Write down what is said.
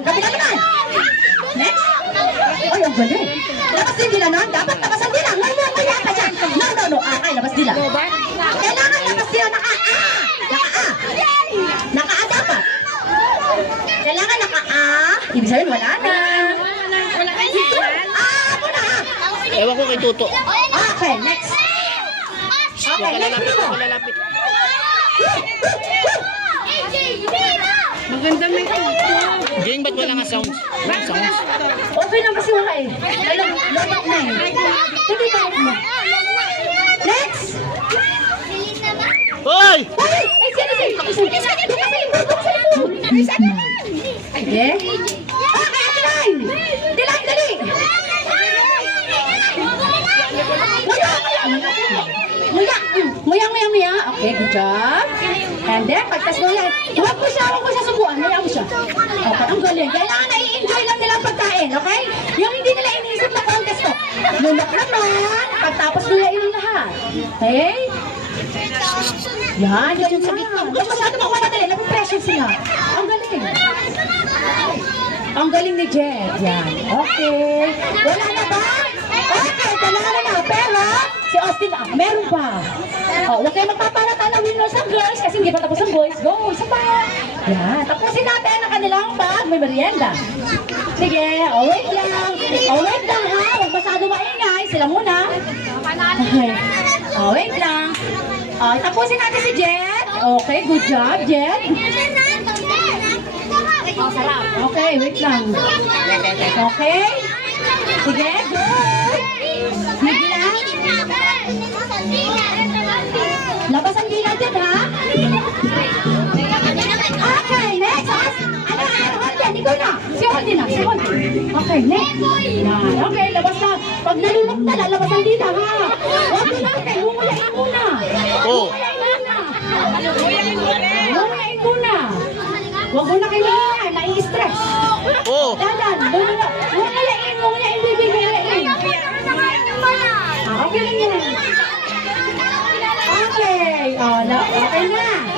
Kabila naman. Next. Ay, ang galing. Labas din nila nun. Dapat labasan nila. Ngayon, kaya ka dyan. No. Ay, labas nila. Kailangan labas nila. Naka-A. Naka-A dapat. Kailangan naka-A. Ibig sabihin, wala na. Ako na. Ewan ko kay Tuto. Okay, next. Okay, next mo. Maganda may Tuto. Jing, ba't wala nga sounds? Walang sounds. Okay lang kasi wala eh. Lobat na eh. Hindi ka mo. Next! Hoy! Ay! Ay, sige! Sige. Okay, Ate Line! Dali! Nguya. Okay, good job. And then, pagtas mo yan. Huwag mo siya subuan. Nguya mo siya. Okay, ang galing. Kailangan na i-enjoy lang nila ang pagkain, okay? Yung hindi nila iniisip na contest to. Lumak naman. Pagtapos nguya yung lahat. Okay? Yan, yung sa gitna. Huwag masyado makuha dali. Nag-pressure sila. Ang galing. Ang galing ni Jet. Yan. Okay. Wala na ba? Okay, kailangan na. Pero, si Austin, meron pa. Huwag kayo magpaparata ng winners ng girls kasi hindi pa tapos ang boys. Go, isa pa. Yan. Tapusin natin ang kanilang pag may merienda. Sige, wait lang. Wait lang ha. Huwag masyado maingay. Sila muna. Okay. Wait lang. Tapusin natin si Jet. Okay, good job, Jet. Okay, wait lang. Okay. Sige, good. Sige lang. Labas ang dila dyan, ha? Okay, next. Holden, ikaw na. Si Holden na. Okay, next. Yan. Okay, labas na. Pag nalulok na, lalabas ang dila, ha? Huwag mo natin. Humuyain muna. Oh. Humuyain muna. Huwag mo na kayo